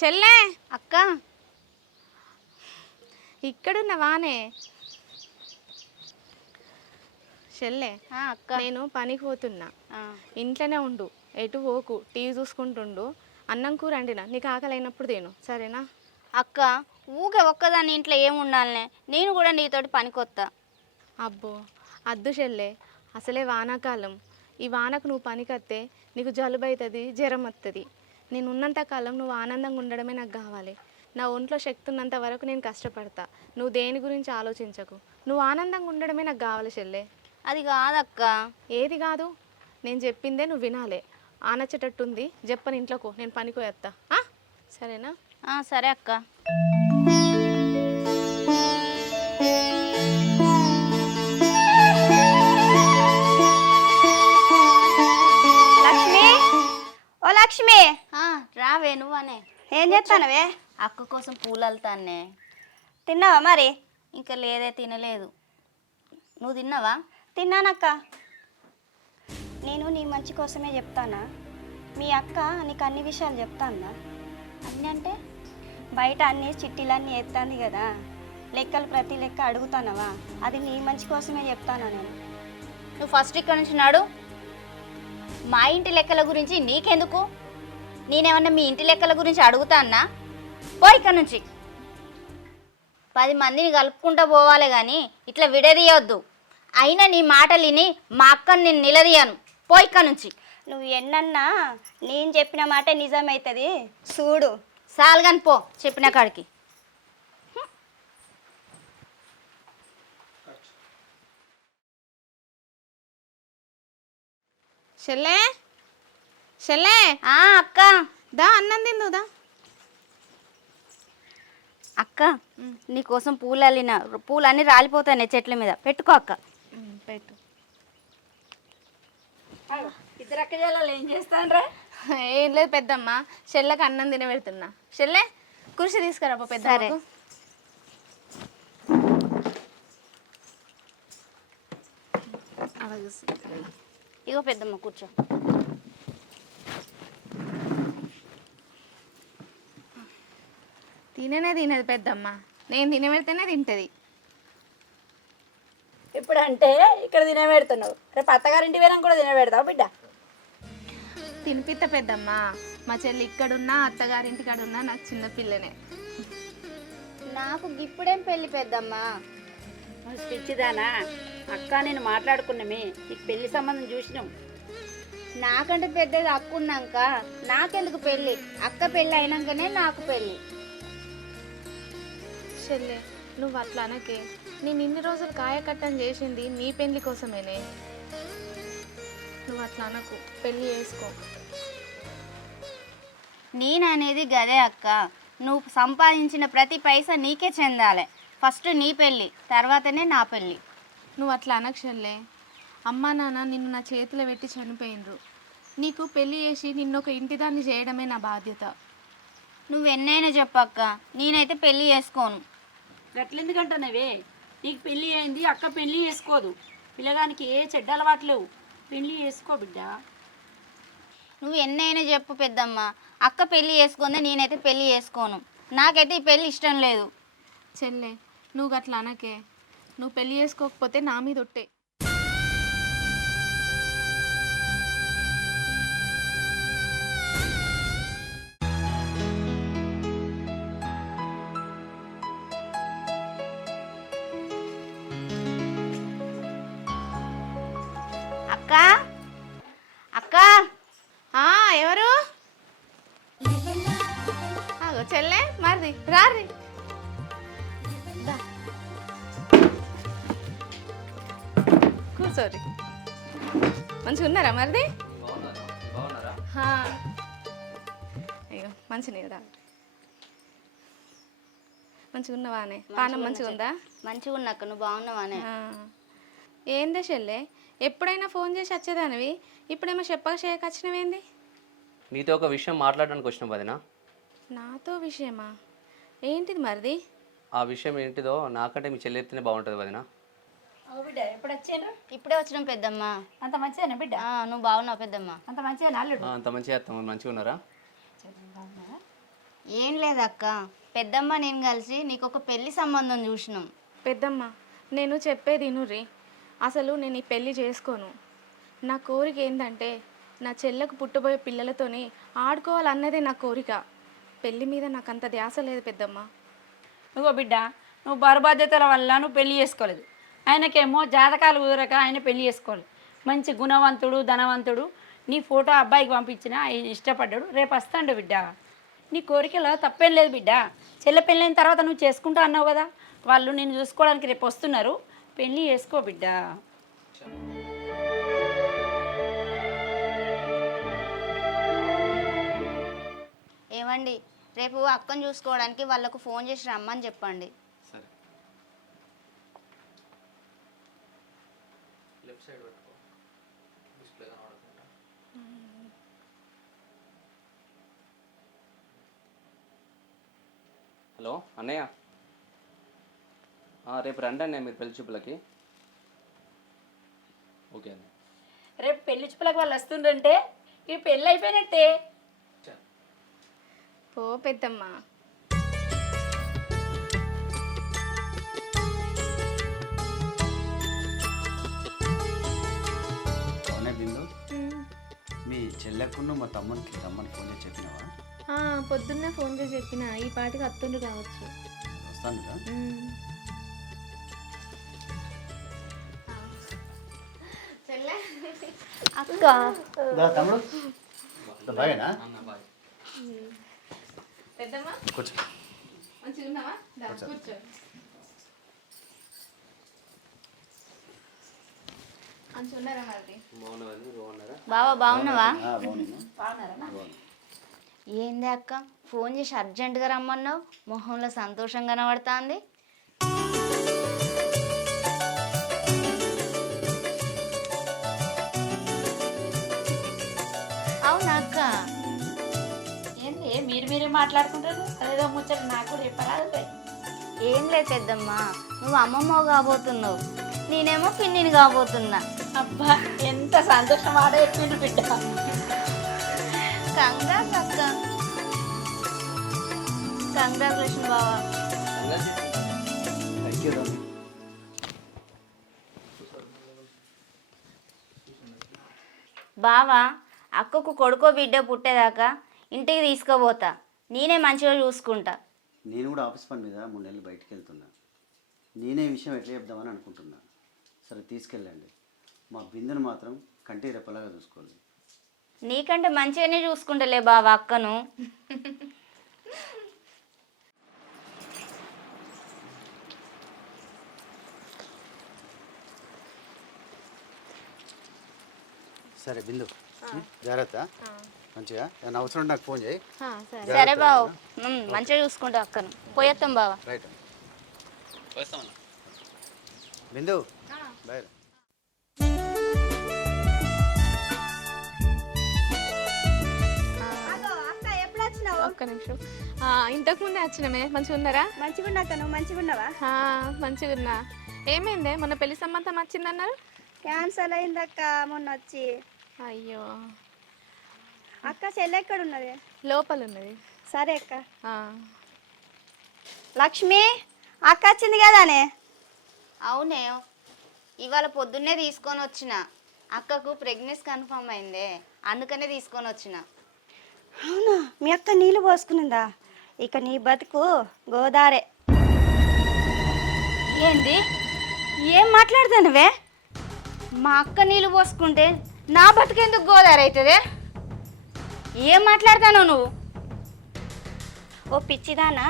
చెల్లే అక్క ఇక్కడున్న వానే చెల్లే అక్క నేను పనికి పోతున్నా. ఇంట్లోనే ఉండు, ఎటు పోకు, టీవీ చూసుకుంటుండు. అన్నం కూర వండినా, నీకు ఆకలి అయినప్పుడు తిను, సరేనా? అక్క ఊకే ఒక్కదాన్ని ఇంట్లో ఏముండాలనే, నేను కూడా నీతోటి పనికొత్తా. అబ్బో అద్దు చెల్లే, అసలే వానాకాలం. ఈ వానకు నువ్వు పనికొస్తే నీకు జలుబు అవుతుంది, జ్వరం వస్తుంది. నేను ఉన్నంతకాలం నువ్వు ఆనందంగా ఉండడమే నాకు కావాలి. నా ఒంట్లో శక్తి ఉన్నంత వరకు నేను కష్టపడతా. నువ్వు దేని గురించి ఆలోచించకు. నువ్వు ఆనందంగా ఉండడమే నాకు కావాలి చెల్లే. అది కాదక్క. ఏది కాదు? నేను చెప్పిందే నువ్వు వినాలే. ఆనచ్చేటట్టుంది, చెప్పని ఇంట్లోకో, నేను పనికి పోయేస్తా. సరేనా? సరే అక్క. లక్ష్మి, ఓ లక్ష్మి, రావే. నువ్వనే ఏం చేస్తానవే? అక్క కోసం పూలు అల్లుతానే. తిన్నావా మరి? ఇంకా లేదే, తినలేదు. నువ్వు తిన్నావా? తిన్నానక్క. నేను నీ మంచి కోసమే చెప్తానా? మీ అక్క నీకు అన్ని విషయాలు చెప్తాందా? అన్నీ అంటే? బయట అన్ని చిట్టీలన్నీ ఎత్తాంది కదా, లెక్కలు ప్రతి లెక్క అడుగుతానవా? అది నీ మంచి కోసమే చెప్తానా నేను. నువ్వు ఫస్ట్ ఇక్కడ నుంచి నాడు. మా ఇంటి లెక్కల గురించి నీకెందుకు? నేనేమన్నా మీ ఇంటి లెక్కల గురించి అడుగుతాన్నా? పో ఇక్కడ నుంచి. 10 మందిని కలుపుకుంటూ పోవాలి కానీ ఇట్లా విడదీయొద్దు. అయినా నీ మాటలు విని మా అక్కని నేను నిలదీయను. పో ఇక్కడ నుంచి. నువ్వు ఎన్నన్నా నేను చెప్పిన మాట నిజమవుతుంది చూడు. సాల్గాని పో చెప్పిన కాడికి. చెల్లే చెల్లే, అక్క దా అన్నం తిందుదా. అక్క నీకోసం పూలు అల్లిన, పూలు అన్నీ రాలిపోతాయి చెట్ల మీద. పెట్టుకో అక్క. పెట్టు. ఇద్దరు అక్క చెల్లెలు ఏం చేస్తాండ్రా? ఏం లేదు పెద్దమ్మ, చెల్లెకి అన్నం తినబెడుతున్నా. చెల్లె కుర్చీ తీసుకురా పెద్ద. సరే. ఇగో పెద్దమ్మ కూర్చో. తినది పెద్దమ్మ, నేను తినబెడితేనే తింటది. ఇప్పుడంటే ఇక్కడ తినబెడుతున్నావు, రేపు అత్తగారింటి వేరం కూడా తినబెడతావు బిడ్డ. తినిపిత్త పెద్దమ్మ. మా చెల్లి ఇక్కడున్నా, అత్తగారింటికాడున్నా నాకు చిన్నపిల్లనే. నాకు ఇప్పుడేం పెళ్ళి పెద్దమ్మ. పిచ్చిదానా అక్క, నేను మాట్లాడుకున్నామే, నీకు పెళ్లి సంబంధం చూసినాం. నాకంటే పెద్దది అక్క ఉన్నాక నాకెందుకు పెళ్ళి? అక్క పెళ్ళి అయినాకనే నాకు పెళ్ళి. చెల్లె నువ్వు అట్లా అనకే. నేను ఇన్ని రోజులు కాయకట్టం చేసింది నీ పెళ్లి కోసమేనే. నువ్వు అట్లా అనకు, పెళ్ళి చేసుకో. నేననేది గదే అక్క. నువ్వు సంపాదించిన ప్రతి పైసా నీకే చెందాలి. ఫస్ట్ నీ పెళ్ళి, తర్వాతనే నా పెళ్ళి. నువ్వు అట్లా అనకు చెల్లె. అమ్మా నాన్న నిన్ను నా చేతిలో పెట్టి చనిపోయినరు. నీకు పెళ్ళి చేసి నిన్ను ఒక ఇంటిదాన్ని చేయడమే నా బాధ్యత. నువ్వెన్నైనా చెప్పక్క, నేనైతే పెళ్ళి చేసుకోను. గట్లెందుకంటున్నావే? నీకు పెళ్ళి అయింది, అక్క పెళ్ళి చేసుకోదు. పిల్లగానికి ఏ చెడ్డ అలవాట్లేవు, పెళ్ళి చేసుకో బిడ్డ. నువ్వు ఎన్నైనా చెప్పు పెద్దమ్మ, అక్క పెళ్ళి చేసుకుందే, నేనైతే పెళ్ళి చేసుకోను. నాకైతే ఈ పెళ్ళి ఇష్టం లేదు. చెల్లె నువ్వు అట్లా అనకే. నువ్వు పెళ్ళి చేసుకోకపోతే నా మీద ఒట్టే. అక్క అక్క. ఎవరు? చెల్లె మరిది రారి. కూర్చోరి. మంచిగా ఉన్నారా మరిది? అయ్యో మంచి నీదా. మంచిగా ఉన్నావానే? పానం మంచిగా ఉందా? మంచిగా ఉన్నాక. నువ్వు బాగున్నావానే? ఏందే చెల్లె, ఎప్పుడైనా ఫోన్ చేసి వచ్చేదానివి, ఇప్పుడేమో చెప్పక చేయక వచ్చినవేంది? నీతో ఒక విషయం మాట్లాడడానికి వచ్చిన వదినా. నాతో విషయమా? ఏంటిది మరిది? ఆ విషయం ఏంటిదో నాకంటే మీ చెల్లి ఎత్తేనే బాగుంటుంది వదినా. బిడ్డ ఎప్పుడు వచ్చాను? ఇప్పుడే వచ్చినాం పెద్దమ్మ. అంత మంచిదేనా బిడ్డ? నువ్వు బాగున్నావు పెద్దమ్మ? అంత మంచిదేనా అల్లుడు? అంత మంచిగా అత్తమ్మ, మంచిగా ఉన్నారా? ఏం లేదక్క, పెద్దమ్మ నేను కలిసి నీకు ఒక పెళ్లి సంబంధం చూసినాం. పెద్దమ్మ, నేను చెప్పేది నుర్రి. అసలు నేను ఈ పెళ్ళి చేసుకోను. నా కోరిక ఏంటంటే నా చెల్లకు పుట్టబోయే పిల్లలతోని ఆడుకోవాలన్నదే నా కోరిక. పెళ్ళి మీద నాకు అంత ధ్యాస లేదు పెద్దమ్మ. నువ్వు బిడ్డ, నువ్వు బరుబాధ్యతల వల్ల నువ్వు పెళ్లి చేసుకోలేదు. ఆయనకేమో జాతకాలు కుదరక ఆయన పెళ్లి చేసుకోలేదు. మంచి గుణవంతుడు, ధనవంతుడు. నీ ఫోటో అబ్బాయికి పంపించిన ఆయన ఇష్టపడ్డాడు. రేపు వస్తాడు బిడ్డ. నీ కోరికలో తప్పేం లేదు బిడ్డ. చెల్లె పెళ్ళైన తర్వాత నువ్వు చేసుకుంటా అన్నావు కదా, వాళ్ళు నేను చూసుకోవడానికి రేపు వస్తున్నారు. పెళ్ళి చేసుకో బిడ్డ. ఏమండి, రేపు అక్కను చూసుకోవడానికి వాళ్ళకు ఫోన్ చేసి రమ్మని చెప్పండి. సరే. లెఫ్ట్ సైడ్ పట్టుకో, డిస్ప్లే కనబడకుండా. హలో అన్నయ్య, రేపు రండి అన్నయ్య మీరు పెళ్లి చూపులకి. ఓకే అన్నయ్య. రేపు పెళ్లి చూపులకు వాళ్ళు వస్తుండంటే ఈ పెళ్ళి అయిపోయినట్టే. పో పెద్దమ్మ. అవునే బిందు, మీ చెల్లెక్కును మా తమ్మునికి రమ్మని ఫోన్ చేసి చెప్పినావా? పొద్దున్నే ఫోన్ చేసి చెప్పిన, ఈ పాటికి అత్తుండు కావచ్చు. వస్తాను కదా. అక్క తమ్ముడు బాగేనా? పెద్దమ్మ కూర్చో. మంచిగా ఉన్నావా? కూర్చో. మంచిగా ఉన్నారా మరి? బాగున్నారా? బావా బాగున్నావా? బాగున్నాను. ఏంది అక్క, ఫోన్ చేసి అర్జెంటుగా రమ్మన్నావు? మొహంలో సంతోషం కనబడుతుంది. అవునా అక్క? ఏంటి మీరే మాట్లాడుకుంటారు? అదేదో ముచ్చట నాకు చెప్పరాదు. ఏం లేదు పెద్దమ్మ, నువ్వు అమ్మమ్మ కాబోతున్నావు, నేనేమో పిన్నిని కాబోతున్నా. అబ్బా, ఎంత సంతోషం ఆడే చెప్పిండు బిడ్డ. కంగ్రాట్స్ అక్క. కంగ్రాచులేషన్ బావా. థ్యాంక్ యూ తమ్ముడు. బావా, అక్కకు కొడుకో బిడ్డ పుట్టేదాకా ఇంటికి తీసుకుపోతా, నేనే మంచిగా చూసుకుంటా. నేను కూడా ఆఫీస్ పని మీద 3 నెలలు బయటికి వెళ్తున్నా. నేనే ఈ విషయం ఎట్లా చెప్దామని అనుకుంటున్నా. సరే తీసుకెళ్ళండి. మా బిందును మాత్రం కంటి రెప్పలాగా చూసుకోండి. నీకంటే మంచిగానే చూసుకుంటలే బావా అక్కను. సరే బిందు, జాగ్రత్త. మంచిగా ఏమైనా అవసరం ఉంటే నాకు ఫోన్ చేయి. సరే బావు, మంచిగా చూసుకుంటా అక్కను. పోయేస్తాం బావా. రైట్ బిందు, బాయ్. ఒక్క నిమిషం. ఇంతకుముందే వచ్చినమే. మంచిగా ఉన్నారా? మంచిగా ఉన్నాక నువ్వు మంచిగా ఉన్నావా? మంచిగా ఉన్నా. ఏమైందే, మొన్న పెళ్లి సంబంధం వచ్చిందన్నారు? క్యాన్సల్ అయిందక్క మొన్న వచ్చి. అయ్యో, అక్క చెల్లె ఎక్కడ ఉన్నది? లోపల ఉన్నది. సరే అక్క. లక్ష్మి, అక్క వచ్చింది కదానే? అవునే, ఇవాళ పొద్దున్నే తీసుకొని వచ్చిన. అక్కకు ప్రెగ్నెన్సీ కన్ఫర్మ్ అయిందే, అందుకనే తీసుకొని వచ్చిన. అవునా, మీ అక్క నీళ్ళు పోసుకునిందా? ఇక నీ బతుకు గోదారే. ఏంది? ఏం మాట్లాడుతానువే? మా అక్క నీళ్ళు పోసుకుంటే నా బతుకెందుకు గోదావరి అవుతుంది? ఏం మాట్లాడతాను నువ్వు? ఓ పిచ్చిదానా,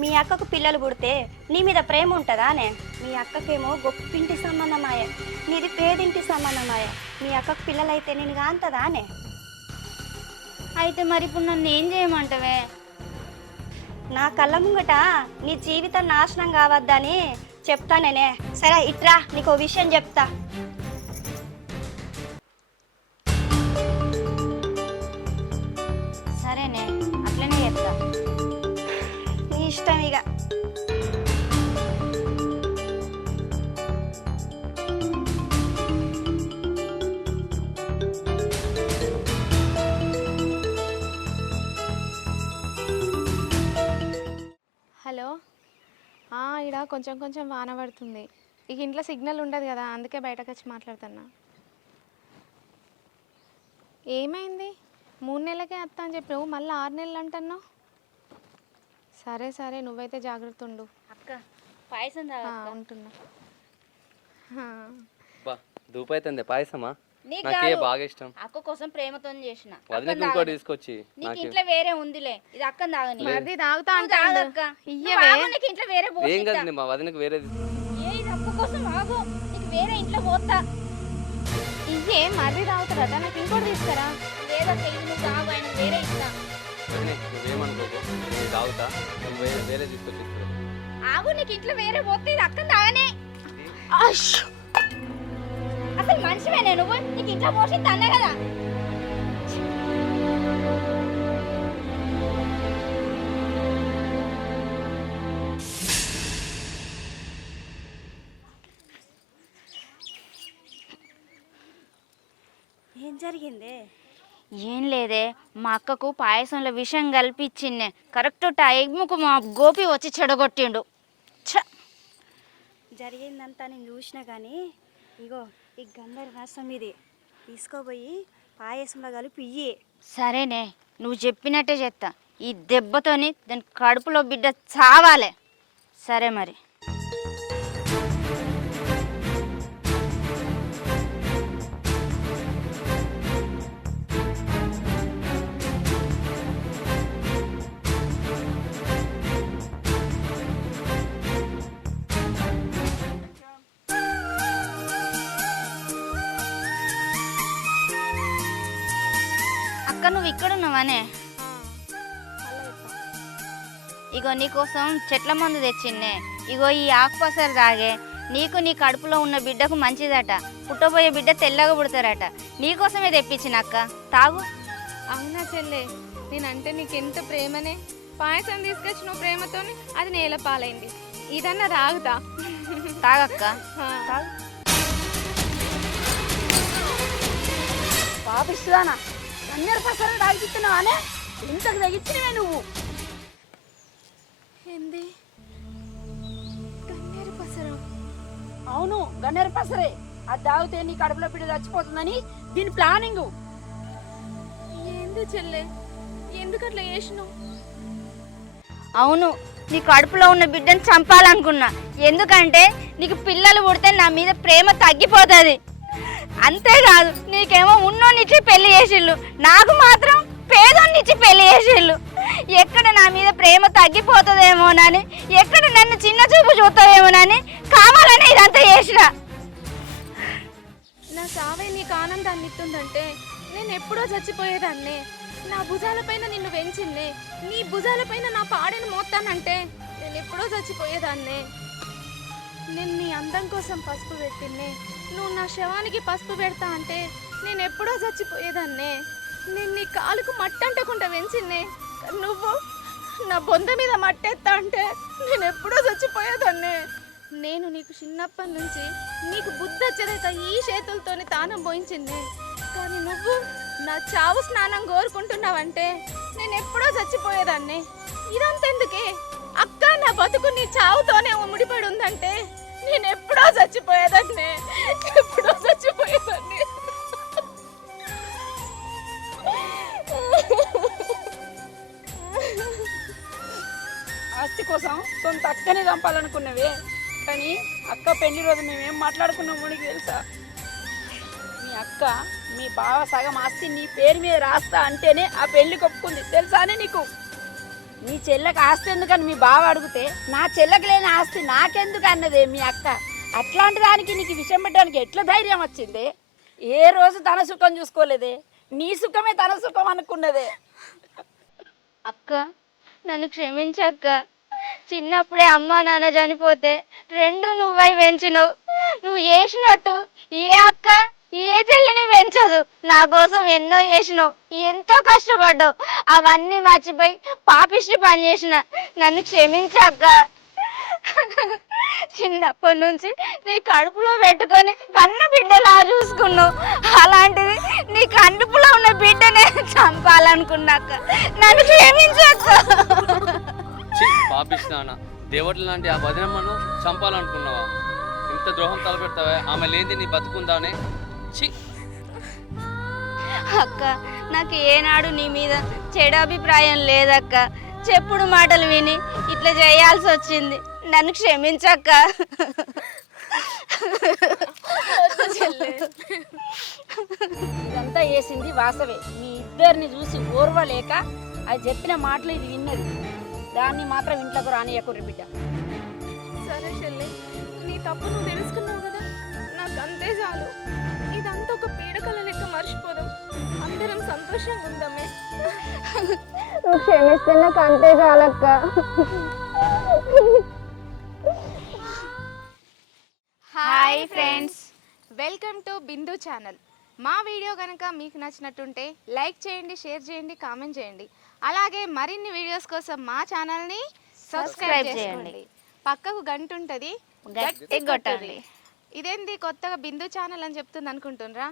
మీ అక్కకు పిల్లలు పుడితే నీ మీద ప్రేమ ఉంటుందానే? మీ అక్కకేమో గొప్పింటి సంబంధమాయే, నీది పేదింటి సంబంధమాయే. మీ అక్కకు పిల్లలైతే నేను కాంతదానే? అయితే మరి ఇప్పుడు నన్ను ఏం చేయమంటావే? నా కళ్ళ ముంగట నీ జీవితం నాశనం కావద్దని చెప్తానేనే. సరే ఇట్రా, నీకు ఓ విషయం చెప్తా. సరేనే, అట్లనే చెప్తా. నీ ఇష్టం ఇక. హలో ఈడ కొంచెం కొంచెం వాన పడుతుంది. ఇక ఇంట్లో సిగ్నల్ ఉండదు కదా, అందుకే బయటకు వచ్చి మాట్లాడుతున్నా. ఏమైంది? 3 నెలలకే వస్తా అని చెప్పి నువ్వు మళ్ళీ 6 నెలలు అంటున్నావు. సరే సరే, నువ్వైతే జాగ్రత్త ఉండు. అక్క పాయసం ఉంటున్నా. బా దూపైతుంది పాయసమా? నీకు నాకే కాదు. బాగా ఇష్టం. అక్క కోసం ప్రేమతో చేసిన. వదినకి ఇంకోటి తీసుకొచ్చి నీకు ఇంట్లో వేరే ఉందిలే, ఇది అక్క తాగని. అది తాగుతా నువ్వు తాగు అక్క. ఇయ్యవే. నువ్వు ఆగు, నీకు ఇంట్లో వేరే ఏం పోసిస్తా. కాదు, మా వదినకి వేరే ఇది అక్క కోసం ఆగు, నీకు వేరే ఇంట్లో పోతా. ఇయ్యే మర్రి తాగుతారట, నాకు ఇంకోటి తీసుకురా. లేదక్క, ఇది నువ్వు తాగు, ఆయన వేరే ఇస్తా. వదినే నువ్వేమనుకోకు, నేను తాగుతా, నువ్వు వేరే తీసుకొచ్చి ఇస్తారు. ఆగు, నీకు ఇంట్లో వేరే పోతే ఇది అక్క తాగనే. అసలు మనిషివేనే నువ్వు, నీకు ఇంట్లో పోసింది అన్నా కదా. ఏం జరిగిందే? ఏం లేదే, మా అక్కకు పాయసంలో విషం కల్పించిండే, కరెక్ట్ టైంకు మా గోపి వచ్చి చెడగొట్టిండు. ఛ! జరిగిందంతా నేను చూసినా కానీ ఇగో ఈ గంధర రసం ఇది తీసుకోపోయి పాయసంలో కలిపి ఇయ్యి. సరేనే, నువ్వు చెప్పినట్టే చేస్తా. ఈ దెబ్బతోని దాని కడుపులో బిడ్డ చావాలే. సరే మరి. అక్క నువ్వు ఇక్కడ ఉన్నావానే? ఇగో నీకోసం చెట్ల మందు తెచ్చిండే. ఇగో ఈ ఆకుపసరు తాగే, నీకు నీ కడుపులో ఉన్న బిడ్డకు మంచిదట. పుట్టబోయే బిడ్డ తెల్లగా పుడతారట. నీకోసమే తెప్పించిన అక్క, తాగు. అవునా చెల్లె, నేనంటే నీకు ఎంత ప్రేమనే. పాయసం తీసుకొచ్చిన ప్రేమతోని అది నేల పాలైంది. ఇదన్నా తాగుతా. తాగక్క, తాగు. పాపిస్తుందానా గన్నేరు పసరు తాగిస్తున్నావు అనే ఇంతకు తగ్గించినవే నువ్వు. ఏంది గన్నేరు పసరం? అవును, గన్నేరు పసరే. అది తాగితే నీ కడుపులో బిడ్డ చచ్చిపోతుందని దీని ప్లానింగ్. ఏంది చెల్లె, ఎందుకు అట్లా చేసినావు? అవును, నీ కడుపులో ఉన్న బిడ్డను చంపాలనుకున్నా. ఎందుకంటే నీకు పిల్లలు పుడితే నా మీద ప్రేమ తగ్గిపోతుంది. అంతేకాదు, నీకేమో ఉన్నోన్నిచ్చి పెళ్లి చేసిళ్ళు, నాకు మాత్రం పేదోన్నిచ్చి పెళ్లి చేసిళ్ళు. ఎక్కడ నా మీద ప్రేమ తగ్గిపోతుందేమోనని, ఎక్కడ నన్ను చిన్న చూపు చూస్తావేమోనని కావాలని ఇదంతా చేసిన. నా సావే నీకు ఆనందాన్ని ఇస్తుందంటే నేను ఎప్పుడో చచ్చిపోయేదాన్నే. నా భుజాలపైన నిన్ను పెంచిందే, నీ భుజాలపైన నా పాడను మోస్తానంటే నేను ఎప్పుడో చచ్చిపోయేదాన్నే. నేను నీ అందం కోసం పసుపు పెట్టిన్నే, నువ్వు నా శవానికి పసుపు పెడతా అంటే నేను ఎప్పుడో చచ్చిపోయేదాన్నే. నేను నీ కాలుకు మట్టంటకుండా పెంచిన్నే, నువ్వు నా బొంద మీద మట్టెత్తా అంటే నేను ఎప్పుడో చచ్చిపోయేదాన్నే. నేను నీకు చిన్నప్పటి నుంచి నీకు బుద్ధి వచ్చేదాకా ఈ చేతులతోని తానం పోయించిందే, కానీ నువ్వు నా చావు స్నానం కోరుకుంటున్నావంటే నేను ఎప్పుడో చచ్చిపోయేదాన్ని. ఇదంతా ఎందుకే అక్క, నా బతుకు నీ చావుతోనే ముడిపడి ఉందంటే నేను ఎప్పుడో చచ్చిపోయేదాన్ని, ఎప్పుడో చచ్చిపోయేదాన్ని. ఆస్తి కోసం సొంత అక్కనే చంపాలనుకున్నవే, కానీ అక్క పెళ్లి రోజు మేమేం మాట్లాడుకున్నామో నీకు తెలుసా? మీ అక్క మీ బావ సగం ఆస్తి నీ పేరు మీద రాస్తా అంటేనే ఆ పెళ్లి ఒప్పుకుంది, తెలుసానే నీకు? నీ చెల్లెకి ఆస్తి ఎందుకని మీ బావ అడిగితే నా చెల్లెకి లేని ఆస్తి నాకెందుకు అన్నదే మీ అక్క. అట్లాంటి దానికి నీకు విషయం పెట్టడానికి ఎట్లా ధైర్యం వచ్చింది? ఏ రోజు తన సుఖం చూసుకోలేదే, నీ సుఖమే తన సుఖం అనుకున్నదే. అక్క నన్ను క్షమించక్క. చిన్నప్పుడే అమ్మా నాన్న చనిపోతే రెండు నువ్వై పెంచినవు. నువ్వు చేసినట్టు ఏ అక్క ఏ చెల్లిని పెంచదు. నా కోసం ఎన్నో చేసినావు, ఎంతో కష్టపడ్డావు. అవన్నీ మర్చిపోయి పాపిష్టి పని చేసిన. నన్ను క్షమించక్క. చిన్నప్పటి నుంచి నీ కడుపులో పెట్టుకొని కన్న బిడ్డలా చూసుకున్నావు. అలాంటిది నీ కడుపులో ఉన్న బిడ్డనే చంపాలనుకున్నాక నన్ను క్షమించక్క. పాపిస్తున్నానా దేవతలు లాంటి ఆ వదినమ్మను చంపాలనుకున్నావా? ఇంత ద్రోహం తలపెడతావా? ఆమె లేని నీ బతుకుందానే. ఛీ! అక్క నాకు ఏనాడు నీ మీద చెడు అభిప్రాయం లేదక్క. చెప్పుడు మాటలు విని ఇట్లా చేయాల్సి వచ్చింది. నన్ను క్షమించక్క. ఇదంతా వేసింది వాసవే. మీ ఇద్దరిని చూసి ఓర్వలేక అది చెప్పిన మాటలు ఇది విన్నది. దాన్ని మాత్రం ఇంట్లోకి రానియకుర్రి బిడ్డ. సరే చెల్లె, నీ తప్పు నువ్వు తెలుసుకున్నావు కదా, నాకు అంతే చాలు. ఇదంతా ఒక పీడకల లెక్క మర్చిపోదాం, అందరం సంతోషంగా ఉందామే. నువ్వు క్షమిస్తే నాకు అంతే చాలక్క. Hi friends, welcome to Bindu channel. మా వీడియో కనుక మీకు నచ్చినట్టుంటే లైక్ చేయండి, షేర్ చేయండి, కామెంట్ చేయండి. అలాగే మరిన్ని వీడియోస్ కోసం మా ఛానల్ని సబ్స్క్రైబ్ చేయండి. పక్కకు గంట ఉంటుంది, గట్టి కొట్టండి. ఇదేంది కొత్తగా బిందు ఛానల్ అని చెప్తుంది అనుకుంటున్నారా?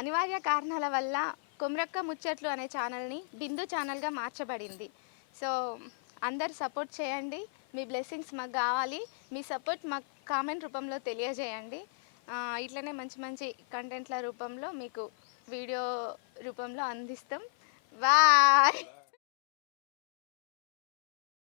అనివార్య కారణాల వల్ల కొమ్రక్క ముచ్చట్లు అనే ఛానల్ని బిందు ఛానల్గా మార్చబడింది. సో అందరు సపోర్ట్ చేయండి. మీ బ్లెస్సింగ్స్ మాకు కావాలి. మీ సపోర్ట్ మాకు కామెంట్ రూపంలో తెలియజేయండి. ఇట్లనే మంచి మంచి కంటెంట్ల రూపంలో మీకు వీడియో రూపంలో అందిస్తాం. బాయ్.